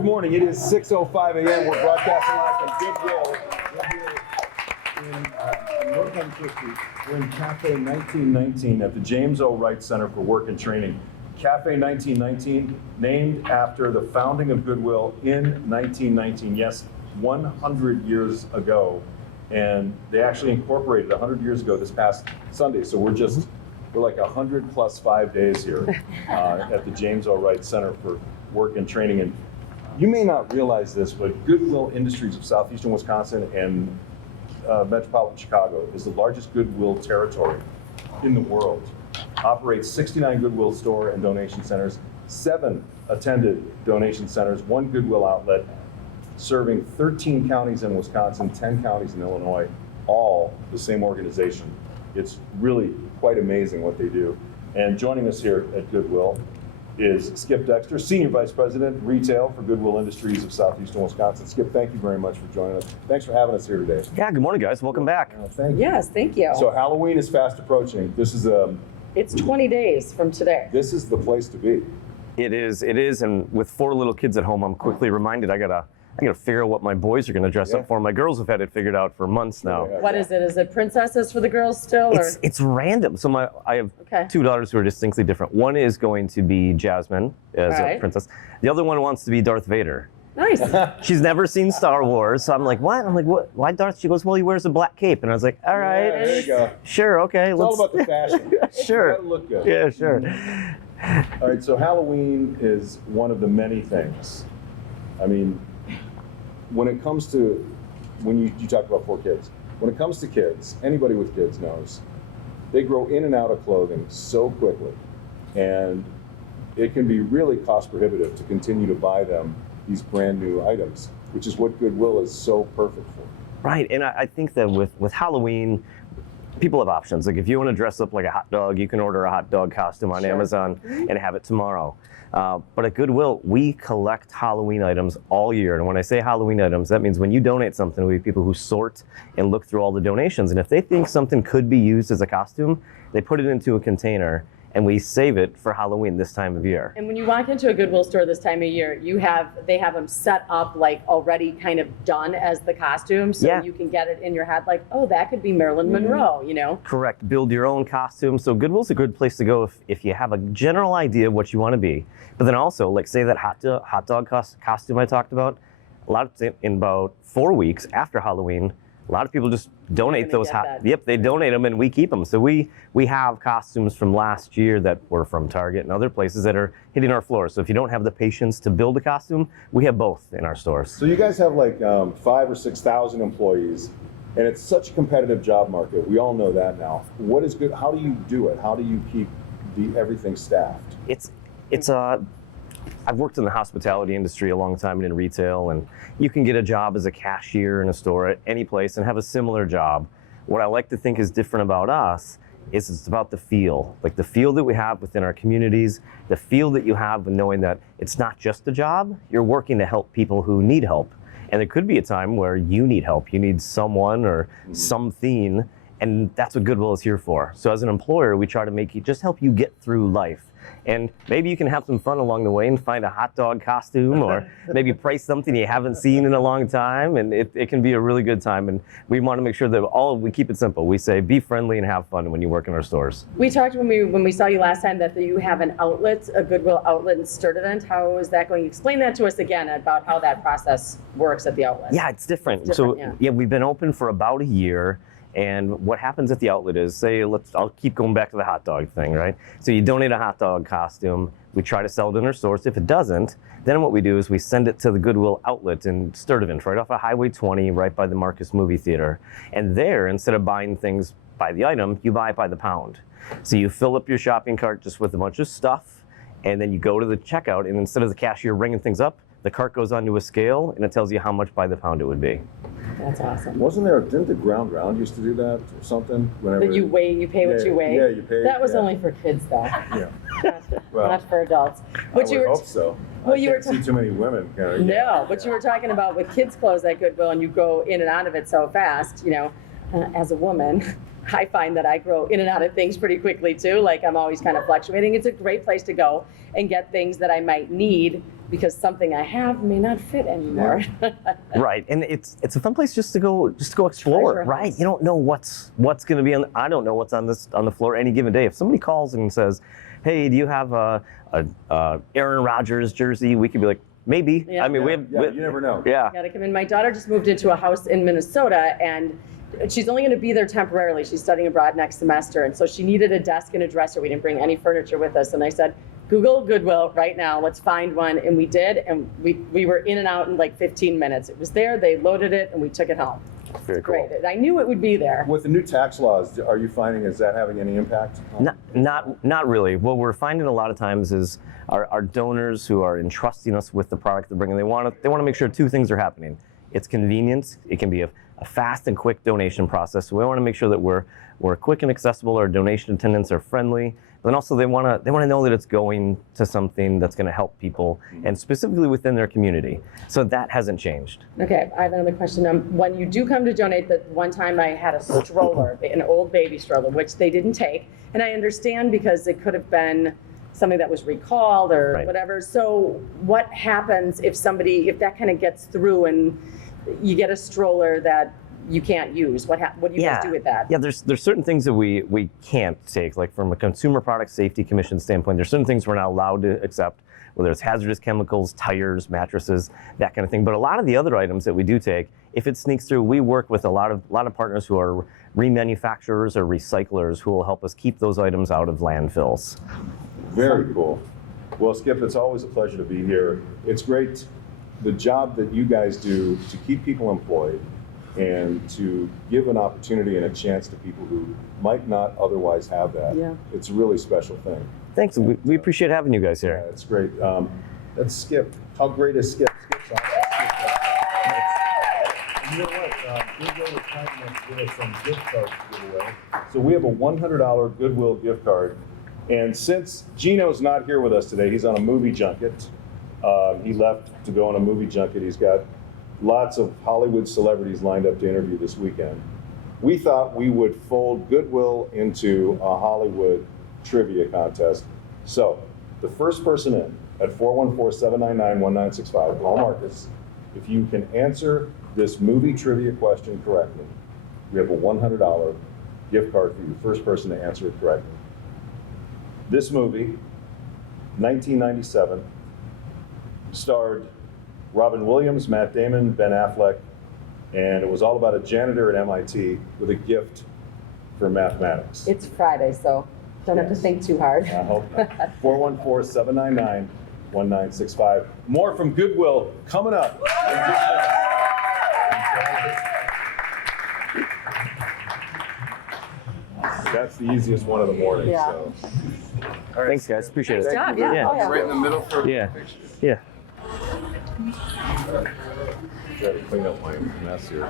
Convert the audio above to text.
Good morning. It is 6:05 a.m. We're broadcasting live from Goodwill. In North End Christie. We're in Cafe 1919 at the James O. Wright Center for Work and Training. Cafe 1919, named after the founding of Goodwill in 1919. Yes, 100 years ago. And they actually incorporated 100 years ago this past Sunday. So we're like 100 plus 5 days here at the James O. Wright Center for Work and Training. And you may not realize this, but Goodwill Industries of Southeastern Wisconsin and Metropolitan Chicago is the largest Goodwill territory in the world. Operates 69 Goodwill store and donation centers, 7 attended donation centers, 1 Goodwill outlet, serving 13 counties in Wisconsin, 10 counties in Illinois, all the same organization. It's really quite amazing what they do. And joining us here at Goodwill is Skip Dexter, Senior Vice President, Retail for Goodwill Industries of Southeastern Wisconsin. Skip, thank you very much for joining us. Thanks for having us here today. Yeah, good morning, guys. Welcome back. Thank you. Yes, thank you. So Halloween is fast approaching. This is It's 20 days from today. this is the place to be. It is, and with 4 little kids at home, I'm quickly reminded I gotta figure out what my boys are gonna dress up for. My girls have had it figured out for months now. What is it? Is it princesses for the girls still? Or? It's random. So I have 2 daughters who are distinctly different. One is going to be Jasmine as a princess. The other one wants to be Darth Vader. Nice. She's never seen Star Wars, so I'm like, what? I'm like, what? Why Darth? She goes, well, he wears a black cape, and I was like, all right, Yeah, there you go. sure, okay, It's all about the fashion. Sure. It's gotta look good. Yeah, sure. All right, so Halloween is one of the many things. I mean, when it comes to, when you talk about 4 kids, when it comes to kids, anybody with kids knows, they grow in and out of clothing so quickly. And it can be really cost prohibitive to continue to buy them these brand new items, which is what Goodwill is so perfect for. Right, and I think that with Halloween, people have options. Like if you want to dress up like a hot dog, you can order a hot dog costume on Amazon and have it tomorrow. But at Goodwill, we collect Halloween items all year. And when I say Halloween items, that means when you donate something, we have people who sort and look through all the donations. And if they think something could be used as a costume, they put it into a container and we save it for Halloween this time of year. And when you walk into a Goodwill store this time of year, they have them set up like already kind of done as the costume, so you can get it in your head like, oh, that could be Marilyn Monroe, you know? Correct. Build your own costume. So Goodwill's a good place to go if you have a general idea of what you want to be. But then also, like say that hot dog costume I talked about, in about 4 weeks after Halloween, a lot of people just donate those they donate them and we keep them. So we have costumes from last year that were from Target and other places that are hitting our floors. So if you don't have the patience to build a costume, we have both in our stores. So you guys have like 5,000 or 6,000 employees, and it's such a competitive job market. We all know that now. What is good? How do you do it? How do you keep everything staffed? I've worked in the hospitality industry a long time and in retail, and you can get a job as a cashier in a store at any place and have a similar job. What I like to think is different about us is it's about the feel, like the feel that we have within our communities, the feel that you have in knowing that it's not just a job, you're working to help people who need help. And there could be a time where you need help, you need someone or something, and that's what Goodwill is here for. So as an employer, we try to just help you get through life. And maybe you can have some fun along the way and find a hot dog costume or maybe price something you haven't seen in a long time, and it can be a really good time. And we want to make sure that we keep it simple. We say be friendly and have fun when you work in our stores. We talked when we saw you last time that you have an outlet, a Goodwill outlet in Sturtevant. How is that going? Explain that to us again about how that process works at the outlet. Yeah, it's different. We've been open for about a year. And what happens at the outlet is, I'll keep going back to the hot dog thing, right? So you donate a hot dog costume, we try to sell it in our stores. If it doesn't, then what we do is we send it to the Goodwill outlet in Sturtevant, right off of Highway 20, right by the Marcus movie theater. And there, instead of buying things by the item, you buy it by the pound. So you fill up your shopping cart just with a bunch of stuff, and then you go to the checkout, and instead of the cashier ringing things up, the cart goes onto a scale, and it tells you how much by the pound it would be. That's awesome. Didn't the Ground Round used to do that or something? That you weigh, you pay what you weigh? Yeah, you pay. That was only for kids though. Yeah. Not for adults. I would hope so. Well, I can't see too many women. No, but you were talking about with kids' clothes at Goodwill, and you go in and out of it so fast, you know, as a woman. I find that I grow in and out of things pretty quickly too. Like I'm always kind of fluctuating. It's a great place to go and get things that I might need because something I have may not fit anymore. Right, and it's a fun place just to go explore, Treasure right? house. You don't know what's going to be on. I don't know what's on the floor any given day. If somebody calls and says, "Hey, do you have a Aaron Rodgers jersey?" We could be like, maybe. Yeah. I mean, You never know. Yeah. Gotta come in. My daughter just moved into a house in Minnesota, and she's only going to be there temporarily. She's studying abroad next semester, and so she needed a desk and a dresser. We didn't bring any furniture with us, and I said, Google Goodwill right now. Let's find one, and we did, and we were in and out in like 15 minutes. It was there. They loaded it, and we took it home. Very It's cool. great. I knew it would be there. With the new tax laws, are you finding, is that having any impact? Not really. What we're finding a lot of times is our donors who are entrusting us with the product they're bringing, they want to make sure two things are happening. It's convenience. It can be a fast and quick donation process. So we want to make sure that we're quick and accessible. Our donation attendants are friendly. But then also they want to know that it's going to something that's going to help people, and specifically within their community. So that hasn't changed. Okay, I have another question. When you do come to donate, that one time I had a stroller, an old baby stroller, which they didn't take, and I understand because it could have been something that was recalled or Right. whatever. So what happens if that kind of gets through and you get a stroller that you can't use? What do you guys do with that? Yeah, there's certain things that we can't take, like from a Consumer Product Safety Commission standpoint, there's certain things we're not allowed to accept, whether it's hazardous chemicals, tires, mattresses, that kind of thing. But a lot of the other items that we do take, if it sneaks through, we work with a lot of partners who are remanufacturers or recyclers who will help us keep those items out of landfills. Very cool. Well, Skip, it's always a pleasure to be here. It's great, the job that you guys do to keep people employed and to give an opportunity and a chance to people who might not otherwise have that. Yeah. It's a really special thing. Thanks. We appreciate having you guys Yeah, here. it's great. That's Skip. How great is Skip? Skip's awesome. And you know what? Goodwill is kind enough to give us some gift cards to give away. So we have a $100 Goodwill gift card. And since Gino's not here with us today, he's on a movie junket. He left to go on a movie junket. He's got lots of Hollywood celebrities lined up to interview this weekend. We thought we would fold Goodwill into a Hollywood trivia contest. So the first person in at 414-799-1965, call Marcus. If you can answer this movie trivia question correctly, we have a $100 gift card for you. First person to answer it correctly. This movie, 1997, starred Robin Williams, Matt Damon, Ben Affleck, and it was all about a janitor at MIT with a gift for mathematics. It's Friday, so don't have to think too hard. I hope not. 414-799-1965. More from Goodwill coming up. That's the easiest one of the morning. Yeah. So. All right. Thanks, guys. Appreciate Nice it. job, yeah. Yeah. Oh, yeah. Right in the middle for Yeah. pictures. Yeah. Try to clean up my mess here.